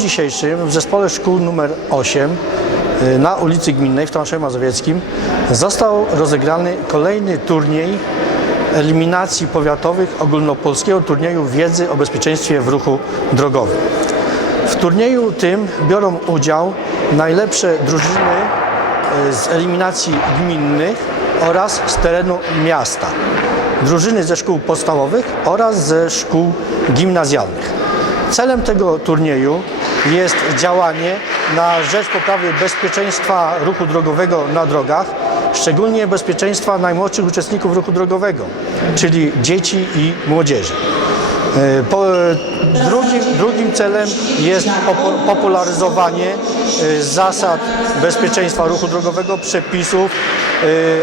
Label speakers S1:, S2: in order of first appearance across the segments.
S1: Dzisiejszym w zespole szkół numer 8 y, na ulicy Gminnej w Tomaszowie Mazowieckim został rozegrany kolejny turniej eliminacji powiatowych ogólnopolskiego turnieju wiedzy o bezpieczeństwie w ruchu drogowym. W turnieju tym biorą udział najlepsze drużyny y, z eliminacji gminnych oraz z terenu miasta. Drużyny ze szkół podstawowych oraz ze szkół gimnazjalnych. Celem tego turnieju jest działanie na rzecz poprawy bezpieczeństwa ruchu drogowego na drogach, szczególnie bezpieczeństwa najmłodszych uczestników ruchu drogowego, czyli dzieci i młodzieży. E, Po, e, drugim, drugim celem jest popularyzowanie e, zasad bezpieczeństwa ruchu drogowego, przepisów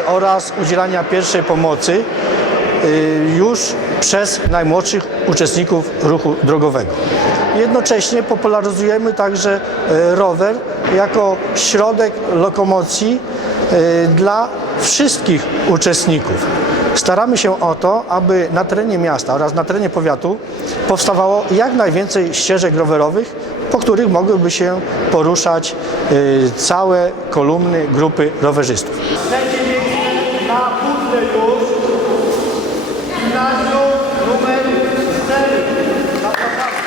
S1: oraz udzielania pierwszej pomocy już przez najmłodszych uczestników ruchu drogowego. Jednocześnie popularyzujemy także e, rower jako środek lokomocji e, dla wszystkich uczestników. Staramy się o to, aby na terenie miasta oraz na terenie powiatu powstawało jak najwięcej ścieżek rowerowych, po których mogłyby się poruszać y, całe kolumny grupy rowerzystów.
S2: Trzecie miejsce na pudle już. Gimnazjum numer 4. Zapraszamy.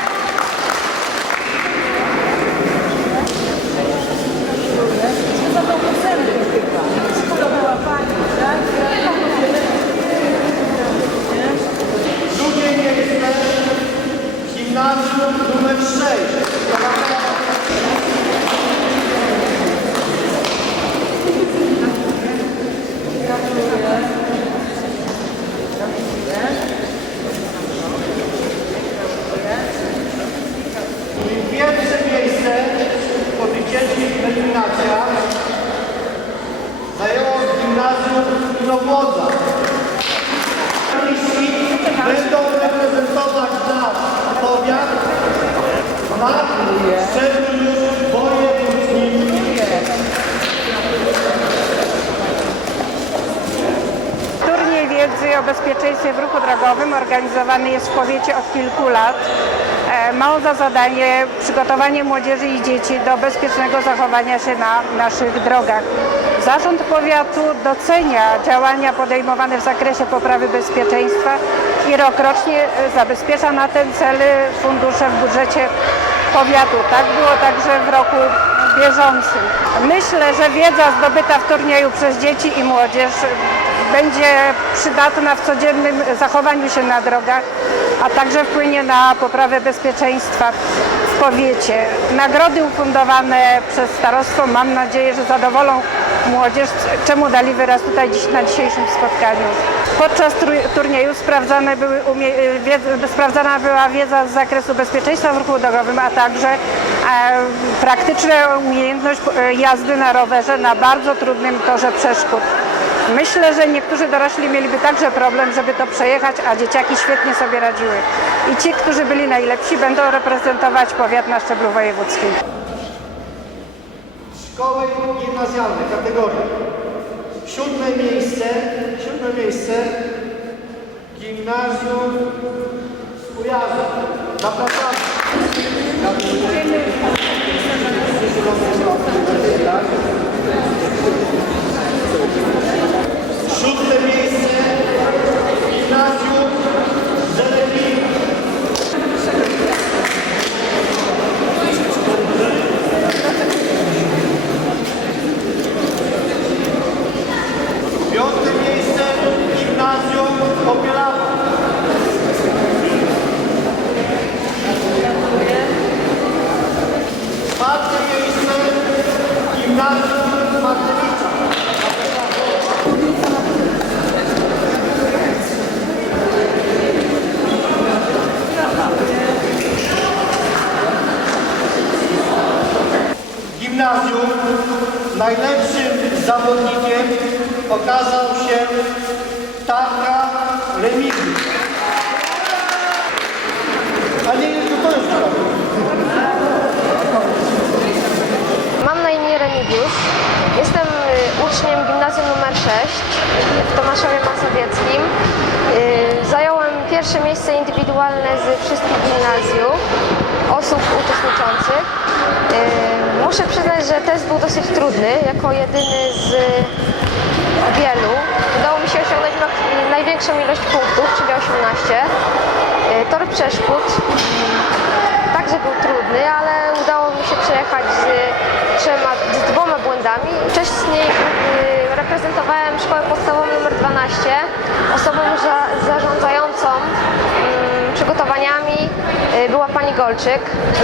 S3: za tą ocenę chyba. Spodobała Pani, tak?
S2: Drugie miejsce. Gimnazjum numer 6. Zapraszamy. I pierwsze miejsce po tych eliminacjach zajęło gimnazjum Inowłodza. Jeśli będą reprezentować nasz powiat na szczeblu już wojewódzkim.
S4: Turniej wiedzy o bezpieczeństwie w ruchu drogowym organizowany jest w powiecie od kilku lat. E, Ma on za zadanie przygotowanie młodzieży i dzieci do bezpiecznego zachowania się na naszych drogach. Zarząd powiatu docenia działania podejmowane w zakresie poprawy bezpieczeństwa i rokrocznie e, zabezpiecza na ten cel fundusze w budżecie powiatu. Tak było także w roku bieżącym. Myślę, że wiedza zdobyta w turnieju przez dzieci i młodzież będzie przydatna w codziennym zachowaniu się na drogach, a także wpłynie na poprawę bezpieczeństwa w powiecie. Nagrody ufundowane przez starostwo mam nadzieję, że zadowolą młodzież, czemu dali wyraz tutaj dziś, na dzisiejszym spotkaniu. Podczas turnieju sprawdzane były sprawdzana była wiedza z zakresu bezpieczeństwa w ruchu drogowym, a także e, praktyczna umiejętność e, jazdy na rowerze na bardzo trudnym torze przeszkód. Myślę, że niektórzy dorośli mieliby także problem, żeby to przejechać, a dzieciaki świetnie sobie radziły. I ci, którzy byli najlepsi, będą reprezentować powiat na szczeblu wojewódzkim.
S2: Szkoły gimnazjalne kategorii. Siódme miejsce, siódme miejsce Gimnazjum Kujawy. Zapraszamy. Siódme Najlepszym zawodnikiem okazał się Taka Remigiusz. A nie, to to.
S5: Mam na imię Remigiusz. Jestem y, uczniem gimnazjum numer 6 w Tomaszowie Mazowieckim. Y, Zająłem pierwsze miejsce indywidualne z wszystkich gimnazjów, osób uczestniczących. Muszę przyznać, że test był dosyć trudny, jako jedyny z wielu. Udało mi się osiągnąć największą ilość punktów, czyli 18. Yy, Tor przeszkód także był trudny, ale udało mi się przejechać z, trzema, z dwoma błędami. Wcześniej yy, reprezentowałem szkołę podstawową nr 12.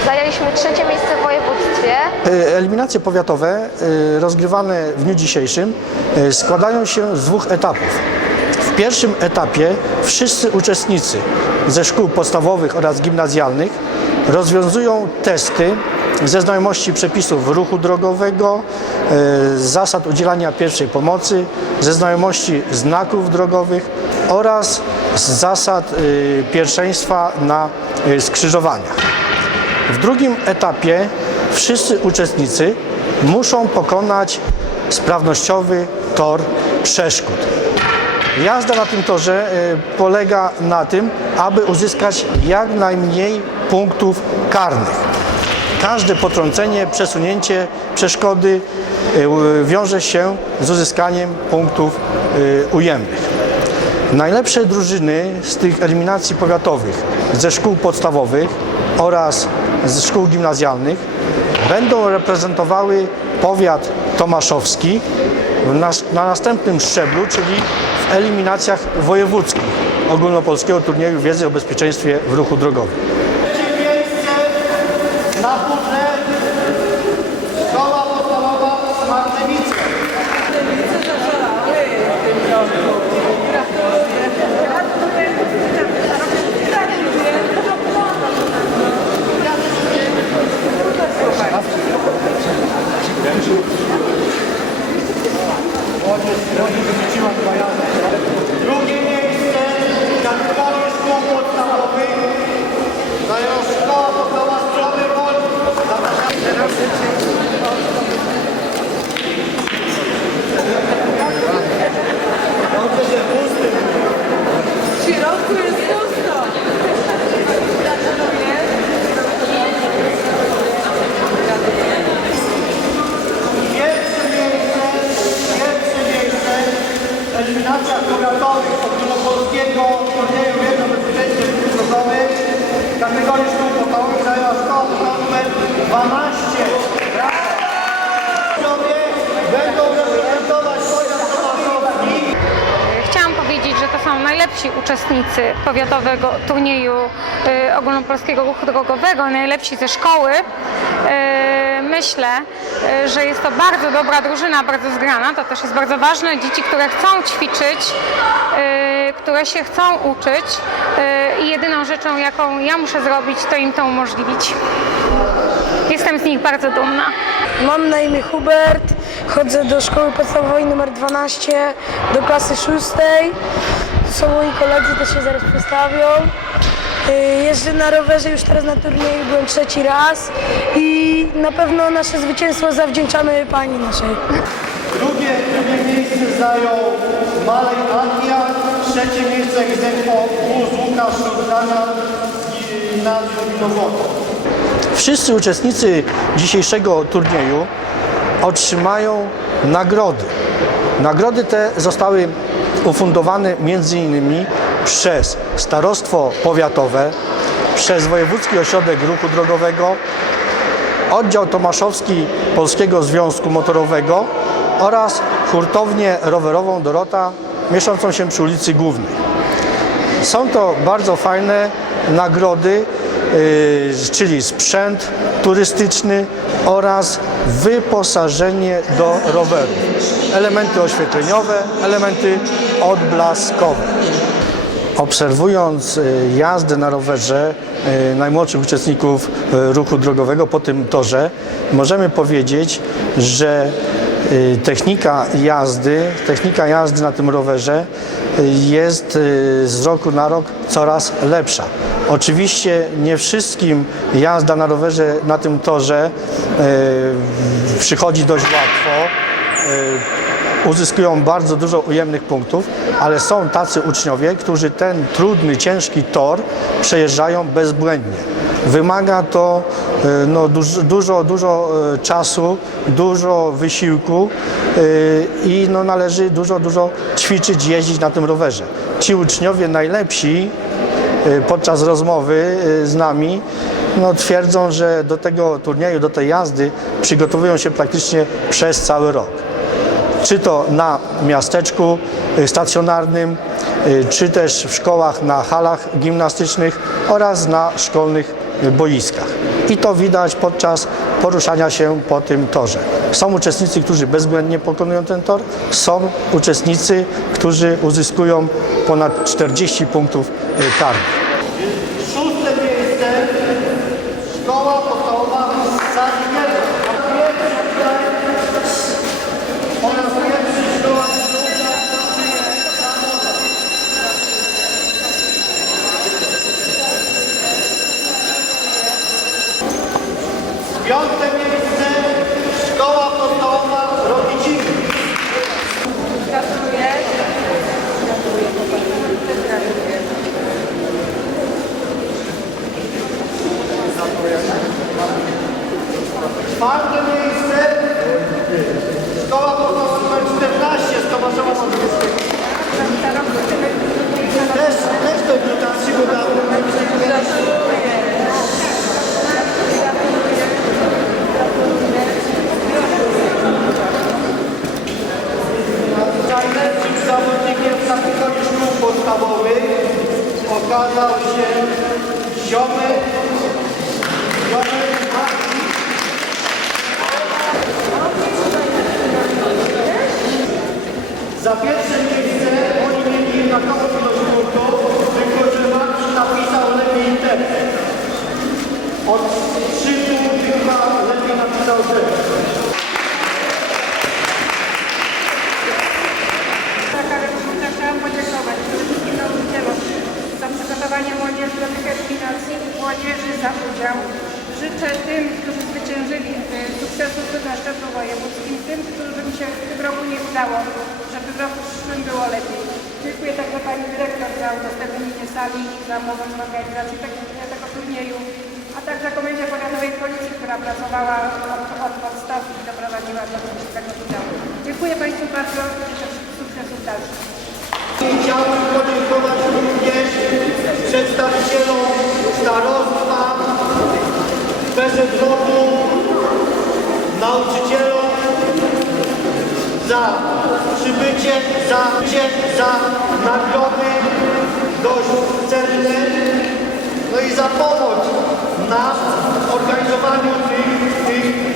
S5: Zajęliśmy trzecie miejsce w województwie.
S1: E, Eliminacje powiatowe e, rozgrywane w dniu dzisiejszym e, składają się z dwóch etapów. W pierwszym etapie wszyscy uczestnicy ze szkół podstawowych oraz gimnazjalnych rozwiązują testy ze znajomości przepisów ruchu drogowego, zasad udzielania pierwszej pomocy, ze znajomości znaków drogowych oraz z zasad pierwszeństwa na e, skrzyżowaniach. W drugim etapie wszyscy uczestnicy muszą pokonać sprawnościowy tor przeszkód. Jazda na tym torze y, polega na tym, aby uzyskać jak najmniej punktów karnych. Każde potrącenie, przesunięcie przeszkody y, wiąże się z uzyskaniem punktów y, ujemnych. Najlepsze drużyny z tych eliminacji powiatowych ze szkół podstawowych oraz ze szkół gimnazjalnych będą reprezentowały powiat tomaszowski na następnym szczeblu, czyli w eliminacjach wojewódzkich ogólnopolskiego turnieju wiedzy o bezpieczeństwie w ruchu drogowym.
S6: Trzecie miejsce na pudle Szkoła Podstawowa w Marcewicy. Drugie miejsce w kategorii szkół podstawowych zajęła Szkoła Podstawowa Strony. Dobrze, że pusty.
S3: W środku jest pusto. Gratuluję.
S6: Pierwsze miejsce, pierwsze miejsce w eliminacjach powiatowych ogólnopolskiego turnieju wiedzy o bezpieczeństwie w ruchu drogowym w kategorii szkół podstawowych zajęła szkoła podstawowa numer 12. Uczniowie będą reprezentować powiat tomaszowski.
S7: Chciałam powiedzieć, że to są najlepsi uczestnicy powiatowego turnieju y, ogólnopolskiego ruchu drogowego, najlepsi ze szkoły. Y, myślę, y, że jest to bardzo dobra drużyna, bardzo zgrana. To też jest bardzo ważne. Dzieci, które chcą ćwiczyć, które się chcą uczyć i jedyną rzeczą, jaką ja muszę zrobić, to im to umożliwić. Jestem z nich bardzo dumna.
S8: Mam na imię Hubert, chodzę do szkoły podstawowej nr 12, do klasy 6. Są moi koledzy, też się zaraz przedstawią. Y, Jeżdżę na rowerze już teraz na turnieju, byłem trzeci raz i na pewno nasze zwycięstwo zawdzięczamy pani naszej.
S6: Drugie, drugie miejsce zajął Malej Antia, trzecie miejsce egzekwo Wóz Łukasz Szurdania z gimnazjum Winowodka.
S1: Wszyscy uczestnicy dzisiejszego turnieju otrzymają nagrody. Nagrody te zostały ufundowane m.in. przez Starostwo Powiatowe, przez Wojewódzki Ośrodek Ruchu Drogowego, Oddział Tomaszowski Polskiego Związku Motorowego oraz hurtownię rowerową Dorota mieszczącą się przy ulicy Głównej. Są to bardzo fajne nagrody, czyli sprzęt turystyczny oraz wyposażenie do roweru. Elementy oświetleniowe, elementy odblaskowe. Obserwując y, jazdę na rowerze y, najmłodszych uczestników y, ruchu drogowego po tym torze, możemy powiedzieć, że y, technika jazdy, technika jazdy na tym rowerze y, jest y, z roku na rok coraz lepsza. Oczywiście nie wszystkim jazda na rowerze na tym torze y, przychodzi dość łatwo. Uzyskują bardzo dużo ujemnych punktów, ale są tacy uczniowie, którzy ten trudny, ciężki tor przejeżdżają bezbłędnie. Wymaga to e, no, dużo, dużo, e, czasu, dużo wysiłku e, i no, należy dużo, dużo ćwiczyć, jeździć na tym rowerze. Ci uczniowie najlepsi podczas rozmowy z nami no, twierdzą, że do tego turnieju, do tej jazdy przygotowują się praktycznie przez cały rok. Czy to na miasteczku y, stacjonarnym, y, czy też w szkołach na halach gimnastycznych oraz na szkolnych boiskach. I to widać podczas poruszania się po tym torze. Są uczestnicy, którzy bezbłędnie pokonują ten tor, są uczestnicy, którzy uzyskują ponad 40 punktów y, karnych.
S6: Szóste miejsce Szkoła Podstawowa Sanierka. Po raz pierwszy szkoła Piąte miejsce Szkoła Podstawowa Rodziciny.
S4: Gratuluję.
S6: Czwarte miejsce Szkoła Podstawowa nr 14 z Tomaszowa Mazowieckiego. Też, też debiutacji, bo tam Najlepszym zawodnikiem w kategorii szkół podstawowych okazał się Ziomek Ziomek Marcin. Za pierwsze miejsce oni mieli jednakową ilość punktów, tylko że Marcin napisał lepiej tekst. Od szczytu chyba lepiej napisał tekst.
S4: Taka republika chciałam podziękować przede wszystkim nauczycielom za przygotowanie młodzieży do tych eliminacji i udział. Życzę tym, którzy zwyciężyli e, sukcesów na szczeblu wojewódzkim, tym, którym się w tym roku nie udało, żeby w roku przyszłym było lepiej. Dziękuję także Pani Dyrektor za udostępnienie sali i za pomoc w organizacji tego, tego turnieju, a także Komendzie Powiatowej Policji, która pracowała od, od podstaw i doprowadziła do tego finału. Dziękuję Państwu bardzo i życzę sukcesów dalszych.
S6: Chciałbym podziękować również przedstawicielom sprzed roku nauczycielom za przybycie, za, za
S1: nagrody dość cenne, no i za pomoc nam w organizowaniu tych, tych